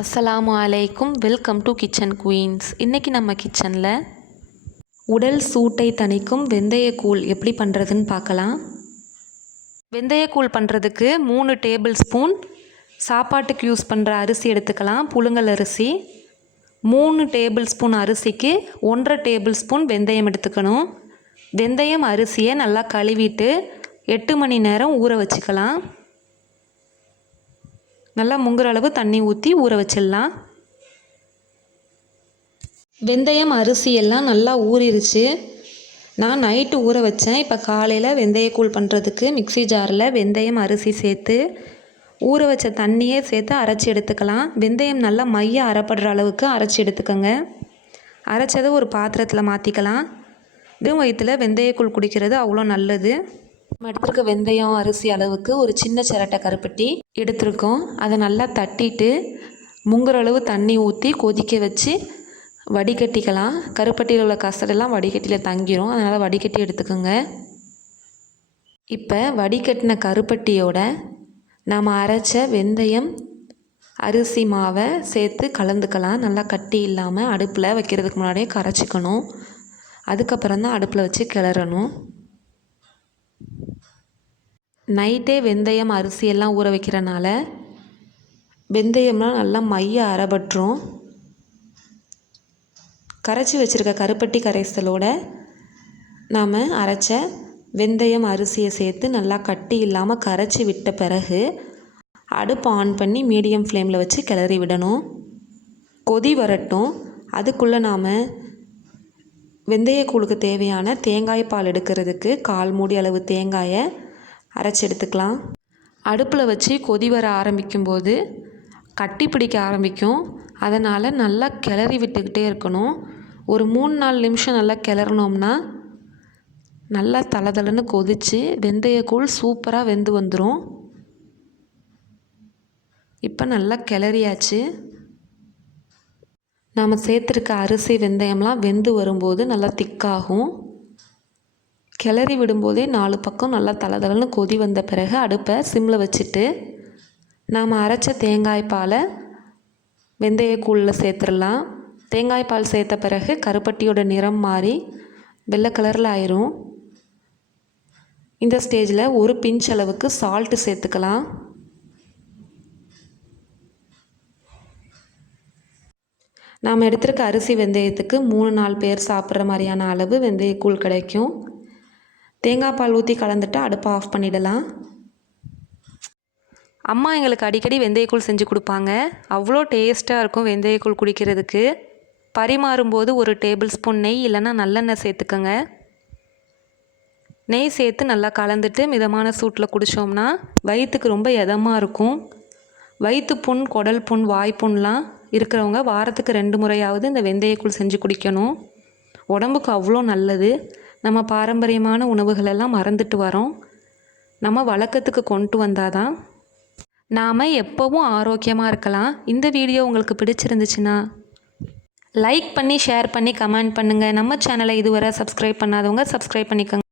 அஸ்ஸலாமு அலைக்கும். Welcome to Kitchen Queens. இன்றைக்கி நம்ம கிச்சனில் உடல் சூட்டை தணிக்கும் வெந்தயக்கூழ் எப்படி பண்ணுறதுன்னு பார்க்கலாம். வெந்தயக்கூழ் பண்ணுறதுக்கு 3 டேபிள் ஸ்பூன் சாப்பாட்டுக்கு யூஸ் பண்ணுற அரிசி எடுத்துக்கலாம். புழுங்கல் அரிசி. 3 டேபிள் ஸ்பூன் அரிசிக்கு 1.5 டேபிள் ஸ்பூன் வெந்தயம் எடுத்துக்கணும். வெந்தயம் அரிசியை நல்லா கழுவிட்டு 8 மணி நேரம் ஊற வச்சுக்கலாம். நல்லா முங்குற அளவு தண்ணி ஊற்றி ஊற வச்சிடலாம். வெந்தயம் அரிசி எல்லாம் நல்லா ஊறிடுச்சு. நான் நைட்டு ஊற வச்சேன். இப்போ காலையில் வெந்தயக்கூழ் பண்ணுறதுக்கு மிக்ஸி ஜாரில் வெந்தயம் அரிசி சேர்த்து ஊற வச்ச தண்ணியே சேர்த்து அரைச்சி எடுத்துக்கலாம். வெந்தயம் நல்லா மைய அரைப்படுற அளவுக்கு அரைச்சி எடுத்துக்கோங்க. அரைச்சதை ஒரு பாத்திரத்தில் மாற்றிக்கலாம். வெறும் வயிற்றில் வெந்தயக்கூழ் குடிக்கிறது அவ்வளோ நல்லது. நம்ம எடுத்துருக்க வெந்தயம் அரிசி அளவுக்கு ஒரு சின்ன சிரட்டை கருப்பட்டி எடுத்துருக்கோம். அதை நல்லா தட்டிட்டு முங்குற அளவு தண்ணி ஊற்றி கொதிக்க வச்சு வடிகட்டிக்கலாம். கருப்பட்டியில் உள்ள கசடெல்லாம் வடிகட்டியில் தங்கிரும். அதனால் வடிகட்டி எடுத்துக்கோங்க. இப்போ வடிகட்டின கருப்பட்டியோட நாம் அரைச்ச வெந்தயம் அரிசி மாவை சேர்த்து கலந்துக்கலாம். நல்லா கட்டி இல்லாமல் அடுப்பில் வைக்கிறதுக்கு முன்னாடியே கரைச்சிக்கணும். அதுக்கப்புறம் தான் அடுப்பில் வச்சு கிளறணும். நைட்டே வெந்தயம் அரிசியெல்லாம் ஊற வைக்கிறனால வெந்தயம்லாம் நல்லா மைய அரைபட்டுரும். கரைச்சி வச்சுருக்க கருப்பட்டி கரைசலோட நாம் அரைச்ச வெந்தயம் அரிசியை சேர்த்து நல்லா கட்டி இல்லாமல் கரைச்சி விட்ட பிறகு அடுப்பு ஆன் பண்ணி மீடியம் ஃப்ளேமில் வச்சு கிளறி விடணும். கொதி வரட்டும். அதுக்குள்ளே நாம் வெந்தயக்கூழுக்கு தேவையான தேங்காய் பால் எடுக்கிறதுக்கு 1/4 மூடி அளவு தேங்காயை அரைச்சி எடுத்துக்கலாம். அடுப்பில் வச்சு கொதி வர ஆரம்பிக்கும்போது கட்டி பிடிக்க ஆரம்பிக்கும். அதனால் நல்லா கிளறி விட்டுக்கிட்டே இருக்கணும். ஒரு 3-4 நிமிஷம் நல்லா கிளறினோம்னா நல்லா தளதளன்னு கொதித்து வெந்தயக்கூழ் சூப்பராக வெந்து வந்துடும். இப்போ நல்லா கிளறியாச்சு. நாம் சேர்த்துருக்க அரிசி வெந்தயம்லாம் வெந்து வரும்போது நல்லா திக்காகும். கிளறி விடும்போதே 4 பக்கம் நல்லா தளதளன்னு கொதி வந்த பிறகு அடுப்பை சிம்மில் வச்சுட்டு நாம் அரைச்ச தேங்காய் பாலை வெந்தயக்கூழில் சேர்த்துடலாம். தேங்காய் பால் சேர்த்த பிறகு கருப்பட்டியோட நிறம் மாறி வெள்ளை கலரில் ஆயிரும். இந்த ஸ்டேஜில் ஒரு பிஞ்ச் அளவுக்கு சால்ட்டு சேர்த்துக்கலாம். நாம் எடுத்துருக்க அரிசி வெந்தயத்துக்கு 3-4 பேர் சாப்பிட்ற மாதிரியான அளவு வெந்தயக்கூழ் கிடைக்கும். தேங்காய் பால் ஊற்றி கலந்துட்டு அடுப்பை ஆஃப் பண்ணிடலாம். அம்மா எங்களுக்கு அடிக்கடி வெந்தயக்கூழ் செஞ்சு கொடுப்பாங்க. அவ்வளோ டேஸ்ட்டாக இருக்கும் வெந்தயக்கூழ் குடிக்கிறதுக்கு. பரிமாறும்போது ஒரு டேபிள் ஸ்பூன் நெய் இல்லைன்னா நல்லெண்ணெய் சேர்த்துக்கோங்க. நெய் சேர்த்து நல்லா கலந்துட்டு மிதமான சூட்டில் குடித்தோம்னா வயிற்றுக்கு ரொம்ப இதமாக இருக்கும். வயிற்று புண், குடல் புண், வாய்ப்புண்லாம் இருக்கிறவங்க வாரத்துக்கு 2 முறையாவது இந்த வெந்தயக்கூழ் செஞ்சு குடிக்கணும். உடம்புக்கு அவ்வளோ நல்லது. நம்ம பாரம்பரியமான உணவுகளெல்லாம் மறந்துட்டு வரோம். நம்ம வழக்கத்துக்கு கொண்டு வந்தால் தான் நாம் எப்போவும் ஆரோக்கியமாக இருக்கலாம். இந்த வீடியோ உங்களுக்கு பிடிச்சிருந்துச்சுன்னா லைக் பண்ணி, ஷேர் பண்ணி, கமெண்ட் பண்ணுங்கள். நம்ம சேனலை இதுவரை சப்ஸ்கிரைப் பண்ணாதவங்க சப்ஸ்கிரைப் பண்ணிக்கோங்க.